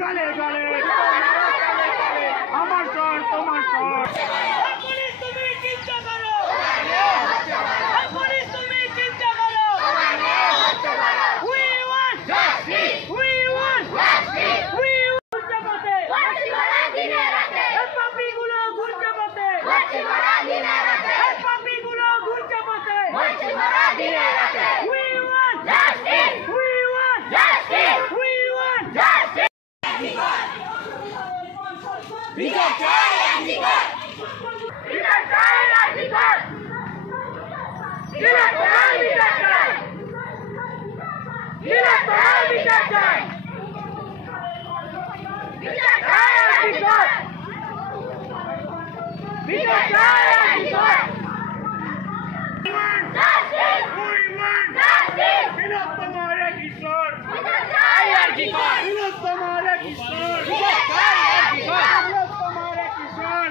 গলে গলে আমার স্বর তোমার স্বর পুলিশ তুমি চিন্তা করো পুলিশ তুমি চিন্তা করো we want justice we want justice we want জামাতে ওয়াচি মারা দিনে রাতে এই পাপিগুলো ঘুর জামাতে ওয়াচি মারা দিনে রাতে এই পাপিগুলো ঘুর জামাতে ওয়াচি মারা দিনে রাতে we want justice we want justice we want justice বিচার চাই অধিকার বিচার চাই অধিকার বিচার চাই বিচার চাই বিচার চাই বিচার চাই বিচার চাই অধিকার বিচার চাই অধিকার justice we want justice বিনা তোমারে কিশোর বিচার চাই অধিকার বিনা তোমারে কিশোর বিচার চাই অধিকার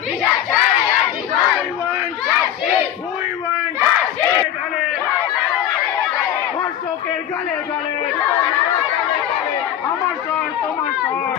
বিচার চাই অধিকার we want justice we want justice ধর্ষকের গলে গলে আমার স্বর তোমার স্বর